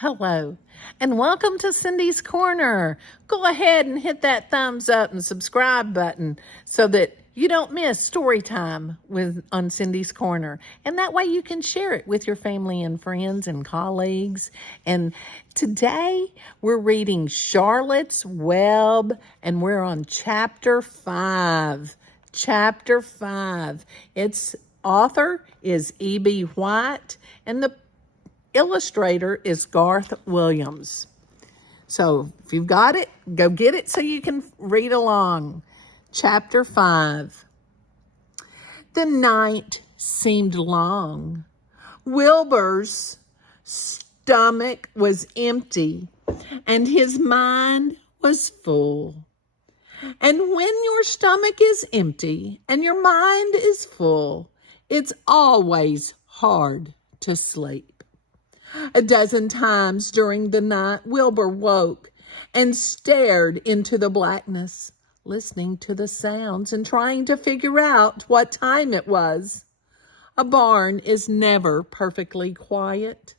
Hello, and welcome to Cindy's Corner. Go ahead and hit that thumbs up and subscribe button so that you don't miss story time on Cindy's Corner. And that way you can share it with your family and friends and colleagues. And today we're reading Charlotte's Web, and we're on chapter 5. Chapter 5. Its author is E.B. White, and the illustrator is Garth Williams. So if you've got it, go get it so you can read along. Chapter 5. The night seemed long. Wilbur's stomach was empty and his mind was full. And when your stomach is empty and your mind is full, it's always hard to sleep. A dozen times during the night, Wilbur woke and stared into the blackness, listening to the sounds and trying to figure out what time it was. A barn is never perfectly quiet.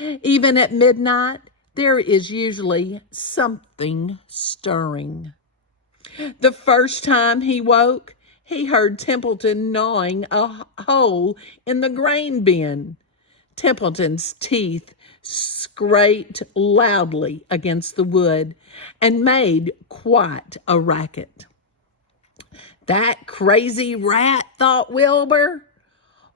Even at midnight, there is usually something stirring. The first time he woke, he heard Templeton gnawing a hole in the grain bin. Templeton's teeth scraped loudly against the wood and made quite a racket. That crazy rat, thought Wilbur.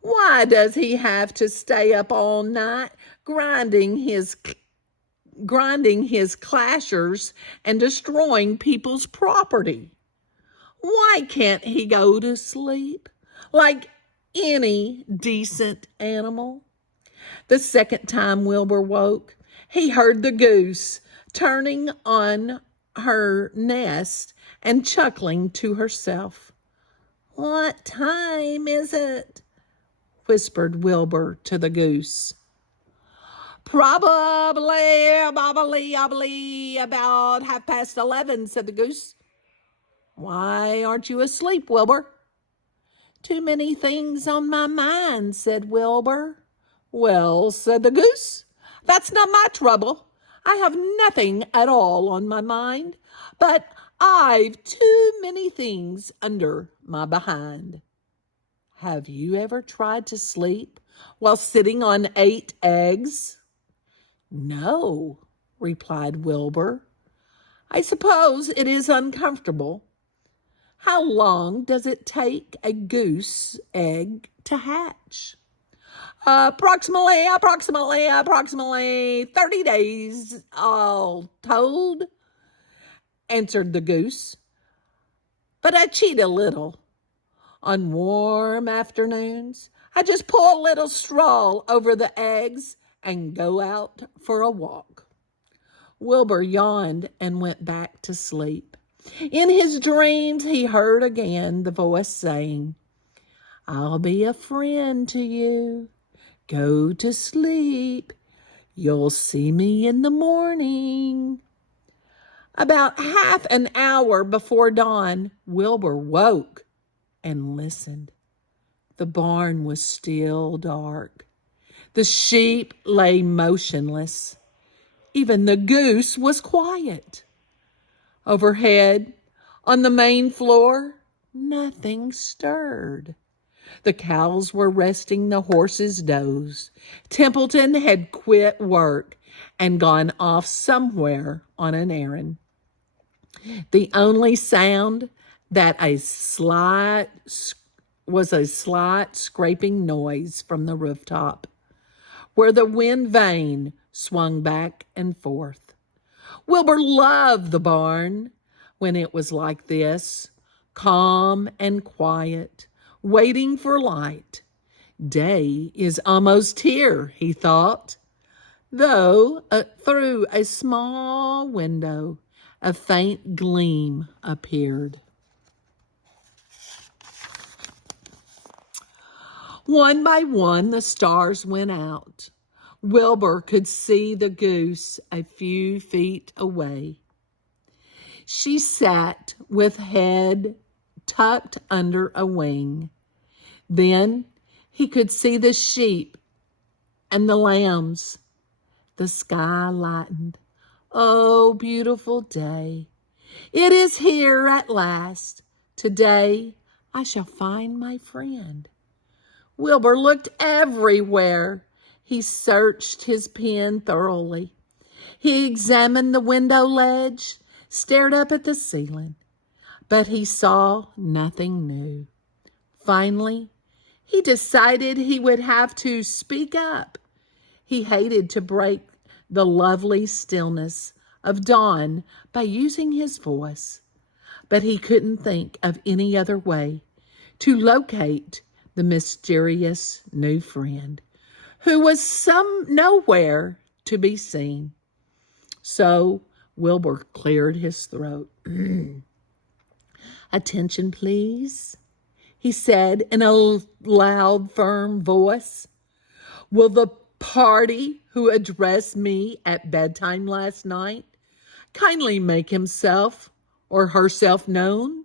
Why does he have to stay up all night grinding his clashers and destroying people's property? Why can't he go to sleep like any decent animal? The second time Wilbur woke, he heard the goose turning on her nest and chuckling to herself. "What time is it?" whispered Wilbur to the goose. Probably about 11:30, said the goose. "Why aren't you asleep, Wilbur?" "Too many things on my mind," said Wilbur. "Well," said the goose, "that's not my trouble. I have nothing at all on my mind, but I've too many things under my behind." "Have you ever tried to sleep while sitting on 8 eggs?" "No," replied Wilbur. "I suppose it is uncomfortable. How long does it take a goose egg to hatch?" Approximately 30 days all told," answered the goose. "But I cheat a little. On warm afternoons, I just pull a little straw over the eggs and go out for a walk." Wilbur yawned and went back to sleep. In his dreams, he heard again the voice saying, "I'll be a friend to you. Go to sleep. You'll see me in the morning." About half an hour before dawn, Wilbur woke and listened. The barn was still dark. The sheep lay motionless. Even the goose was quiet. Overhead, on the main floor, nothing stirred. The cows were resting, the horses dozed. Templeton had quit work and gone off somewhere on an errand. The only sound was a slight scraping noise from the rooftop, where the wind vane swung back and forth. Wilbur loved the barn when it was like this, calm and quiet, waiting for light. Day is almost here, he thought, though through a small window a faint gleam appeared. One by one the stars went out. Wilbur could see the goose a few feet away. She sat with head tucked under a wing. Then he could see the sheep and the lambs. The sky lightened. Oh, beautiful day. It is here at last. Today I shall find my friend. Wilbur looked everywhere. He searched his pen thoroughly. He examined the window ledge, stared up at the ceiling, but he saw nothing new. Finally, he decided he would have to speak up. He hated to break the lovely stillness of dawn by using his voice, but he couldn't think of any other way to locate the mysterious new friend who was nowhere to be seen. So Wilbur cleared his throat. "Attention, please," he said in a loud, firm voice. "Will the party who addressed me at bedtime last night kindly make himself or herself known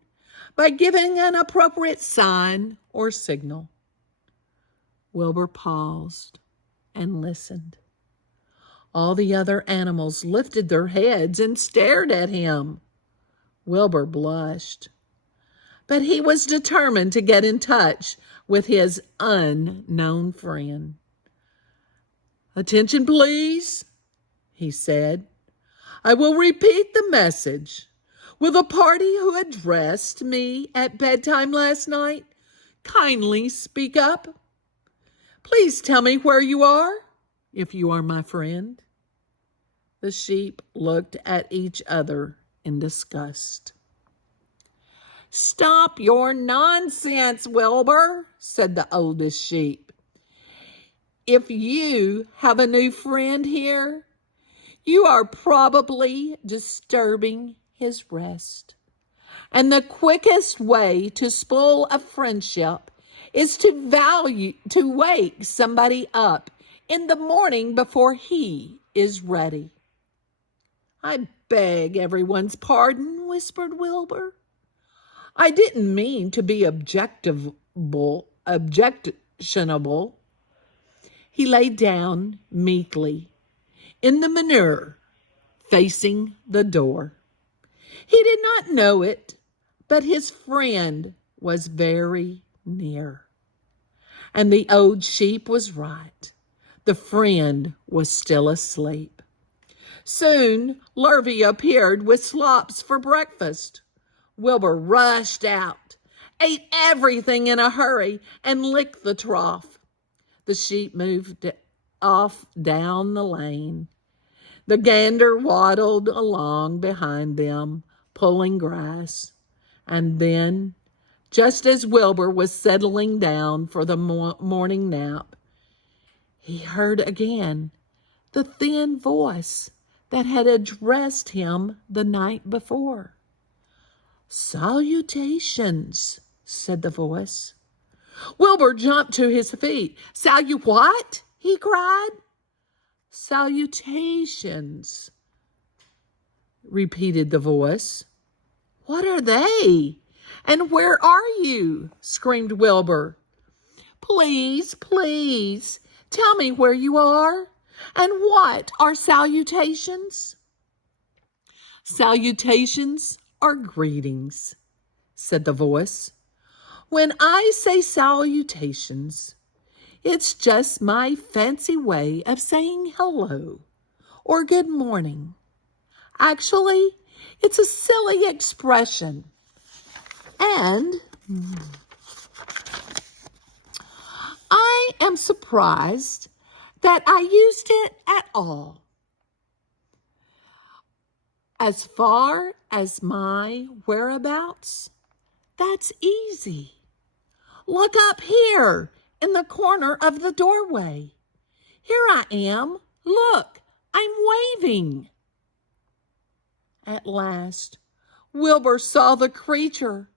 by giving an appropriate sign or signal?" Wilbur paused and listened. All the other animals lifted their heads and stared at him. Wilbur blushed, but he was determined to get in touch with his unknown friend. "Attention, please," he said. "I will repeat the message. Will the party who addressed me at bedtime last night kindly speak up? Please tell me where you are, if you are my friend." The sheep looked at each other in disgust. "Stop your nonsense, Wilbur," said the oldest sheep. "If you have a new friend here, you are probably disturbing his rest. And the quickest way to spoil a friendship is to wake somebody up in the morning before he is ready." "I beg everyone's pardon," whispered Wilbur. "I didn't mean to be objectionable." He lay down meekly in the manure, facing the door. He did not know it, but his friend was very near. And the old sheep was right. The friend was still asleep. Soon, Lurvy appeared with slops for breakfast. Wilbur rushed out, ate everything in a hurry, and licked the trough. The sheep moved off down the lane. The gander waddled along behind them, pulling grass. And then, just as Wilbur was settling down for the morning nap, he heard again the thin voice that had addressed him the night before. "Salutations," said the voice. Wilbur jumped to his feet. What?" he cried. "Salutations," repeated the voice. "What are they? And where are you?" screamed Wilbur. Please, tell me where you are, and what are salutations?" "Salutations are greetings," said the voice. "When I say salutations, it's just my fancy way of saying hello or good morning. Actually, it's a silly expression, and I am surprised that I used it at all. As far as my whereabouts, that's easy. Look up here in the corner of the doorway. Here I am. Look, I'm waving." At last, Wilbur saw the creature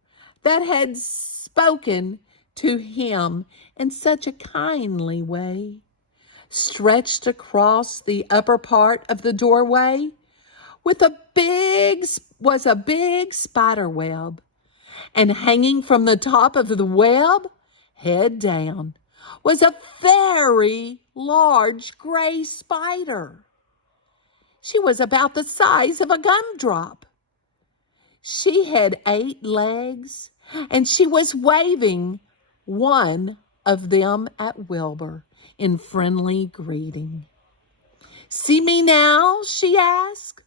that had spoken to him in such a kindly way. Stretched across the upper part of the doorway was a big spider web, and hanging from the top of the web, head down, was a very large gray spider. She was about the size of a gumdrop. She had 8 legs, and she was waving one of them at Wilbur in friendly greeting. "See me now?" she asked.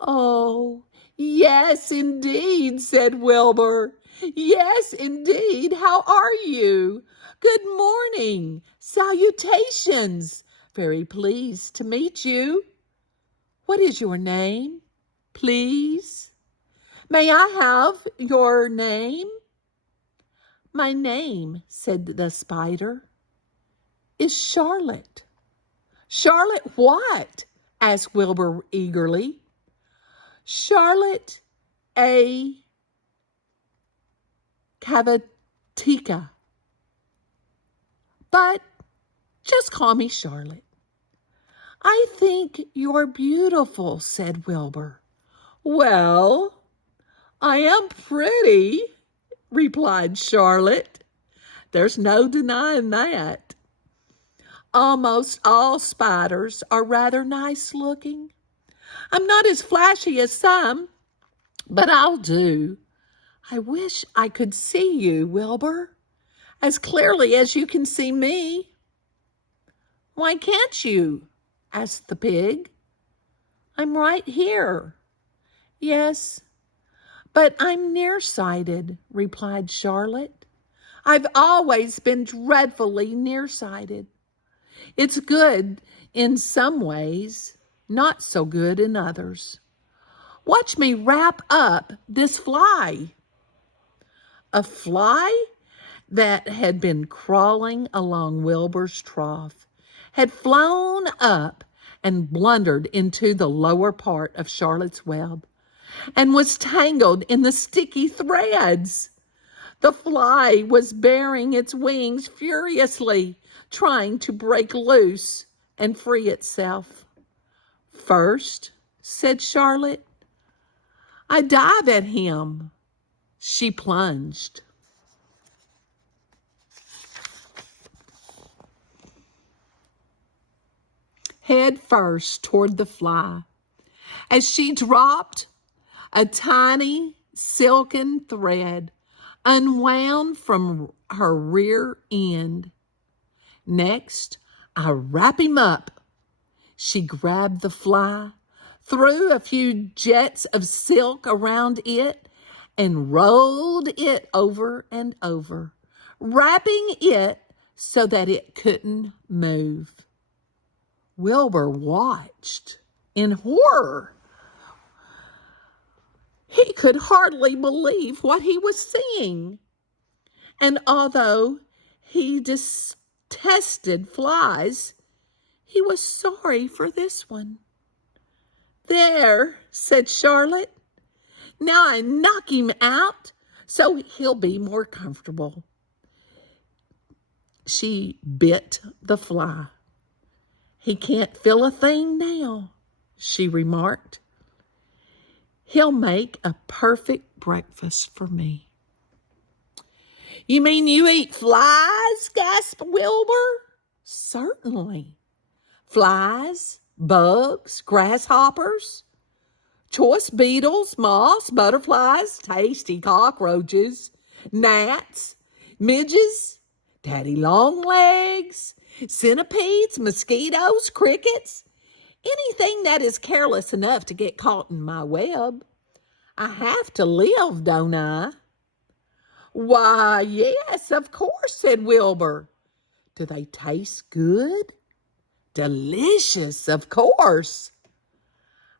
"Oh, yes, indeed," said Wilbur. "Yes, indeed. How are you? Good morning. Salutations. Very pleased to meet you. What is your name, please? May I have your name?" "My name," said the spider, "is Charlotte." "Charlotte what?" asked Wilbur eagerly. "Charlotte A. Cavatica. But just call me Charlotte." "I think you're beautiful," said Wilbur. "Well, I am pretty," replied Charlotte. "There's no denying that. Almost all spiders are rather nice looking. I'm not as flashy as some, but I'll do. I wish I could see you, Wilbur, as clearly as you can see me." "Why can't you?" asked the pig. "I'm right here." "Yes, but I'm nearsighted," replied Charlotte. "I've always been dreadfully nearsighted. It's good in some ways, not so good in others. Watch me wrap up this fly." A fly that had been crawling along Wilbur's trough had flown up and blundered into the lower part of Charlotte's web and was tangled in the sticky threads. The fly was bearing its wings furiously, trying to break loose and free itself. "First," said Charlotte, "I dive at him." She plunged. Head first toward the fly. As she dropped, a tiny silken thread unwound from her rear end. "Next, I wrap him up." She grabbed the fly, threw a few jets of silk around it, and rolled it over and over, wrapping it so that it couldn't move. Wilbur watched in horror. He could hardly believe what he was seeing. And although he detested flies, he was sorry for this one. "There," said Charlotte. "Now I knock him out so he'll be more comfortable." She bit the fly. "He can't feel a thing now," she remarked. "He'll make a perfect breakfast for me." "You mean you eat flies?" gasped Wilbur. "Certainly. Flies, bugs, grasshoppers, choice beetles, moths, butterflies, tasty cockroaches, gnats, midges, daddy long legs, centipedes, mosquitoes, crickets, anything that is careless enough to get caught in my web. I have to live, don't I?" "Why, yes, of course," said Wilbur. "Do they taste good?" "Delicious, of course."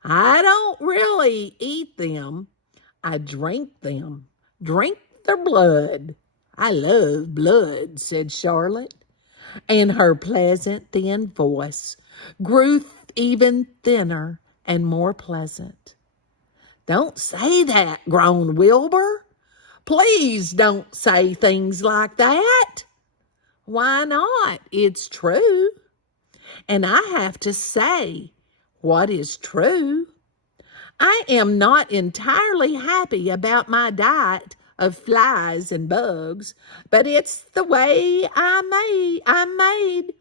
"I don't really eat them. I drink them. Drink their blood." "I love blood," said Charlotte, and her pleasant, thin voice grew even thinner and more pleasant. "Don't say that," groaned Wilbur. "Please don't say things like that." "Why not? It's true. And I have to say what is true. I am not entirely happy about my diet of flies and bugs, but it's the way I'm made.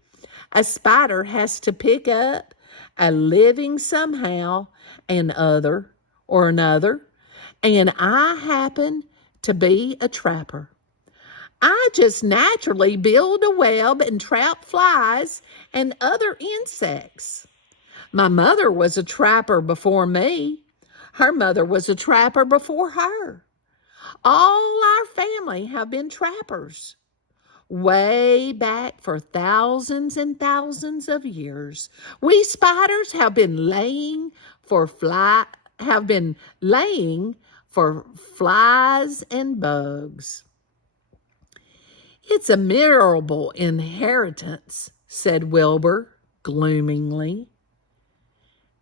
A spider has to pick up a living somehow and other or another, and I happen to be a trapper. I just naturally build a web and trap flies and other insects. My mother was a trapper before me. Her mother was a trapper before her. All our family have been trappers. Way back for thousands and thousands of years, we spiders have been laying for flies and bugs. It's a miserable inheritance, said Wilbur gloomingly.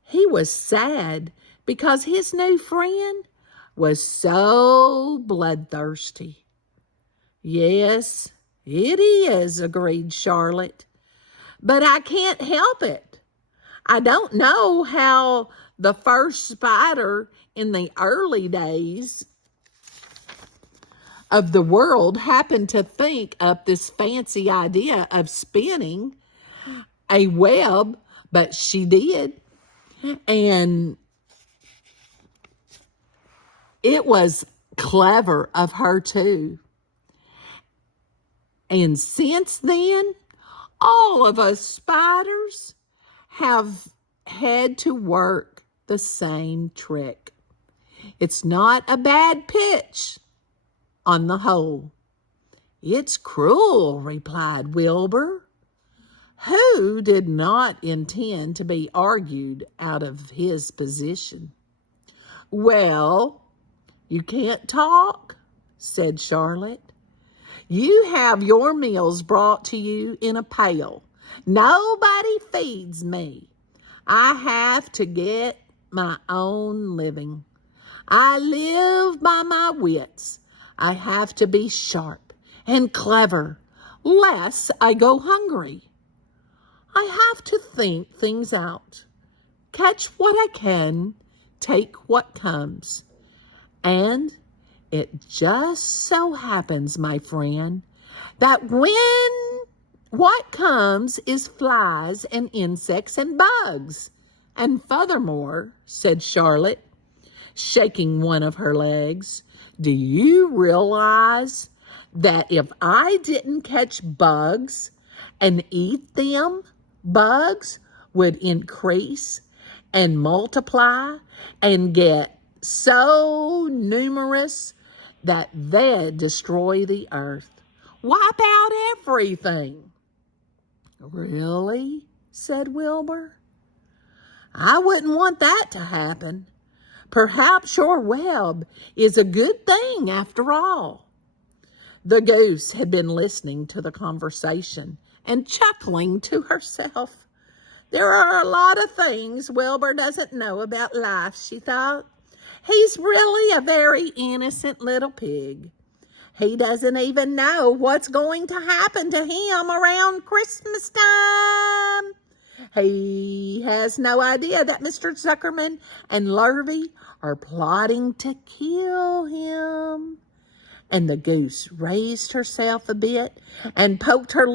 He was sad because his new friend was so bloodthirsty. Yes, it is, agreed Charlotte, but I can't help it. I don't know how the first spider in the early days of the world happened to think up this fancy idea of spinning a web, but she did. And it was clever of her too. And since then, all of us spiders have had to work the same trick. It's not a bad pitch on the whole. It's cruel, replied Wilbur, who did not intend to be argued out of his position. Well, you can't talk, said Charlotte. You have your meals brought to you in a pail. Nobody feeds me. I have to get my own living. I live by my wits. I have to be sharp and clever, lest I go hungry. I have to think things out, catch what I can, take what comes. And it just so happens, my friend, that when what comes is flies and insects and bugs. And furthermore, said Charlotte, shaking one of her legs, do you realize that if I didn't catch bugs and eat them, bugs would increase and multiply and get so numerous that they'd destroy the earth, wipe out everything? Really? Said Wilbur. I wouldn't want that to happen. Perhaps your web is a good thing after all. The goose had been listening to the conversation and chuckling to herself. There are a lot of things Wilbur doesn't know about life, she thought. He's really a very innocent little pig. He doesn't even know what's going to happen to him around Christmas time. He has no idea that Mr. Zuckerman and Lurvy are plotting to kill him. And the goose raised herself a bit and poked her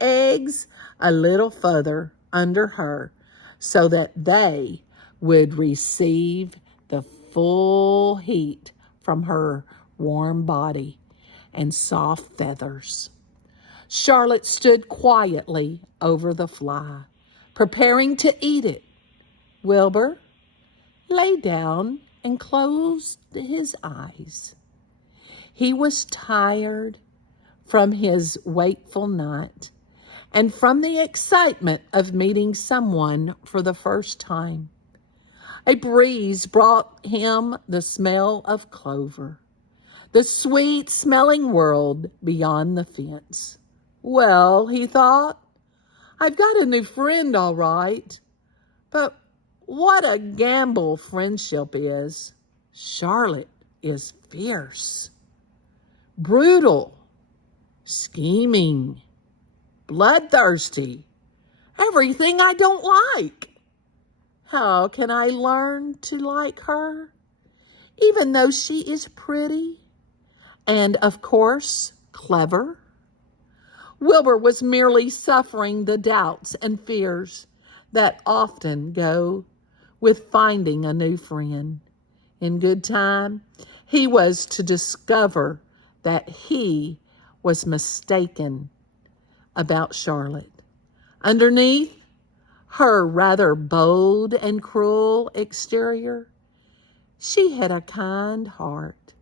eggs a little further under her so that they would receive the full heat from her warm body and soft feathers. Charlotte stood quietly over the fly, preparing to eat it. Wilbur lay down and closed his eyes. He was tired from his wakeful night and from the excitement of meeting someone for the first time. A breeze brought him the smell of clover, the sweet-smelling world beyond the fence. Well, he thought, I've got a new friend, all right, but what a gamble friendship is. Charlotte is fierce, brutal, scheming, bloodthirsty, everything I don't like. How can I learn to like her, even though she is pretty and, of course, clever? Wilbur was merely suffering the doubts and fears that often go with finding a new friend. In good time, he was to discover that he was mistaken about Charlotte. Underneath her rather bold and cruel exterior, she had a kind heart,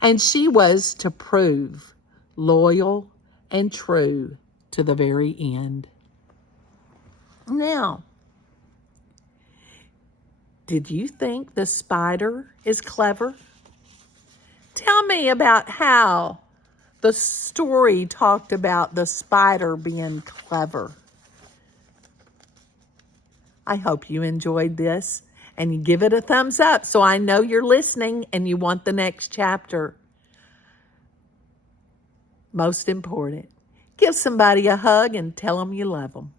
and she was to prove loyal and true to the very end. Now, did you think the spider is clever? Tell me about how the story talked about the spider being clever. I hope you enjoyed this and you give it a thumbs up so I know you're listening and you want the next chapter. Most important, give somebody a hug and tell them you love them.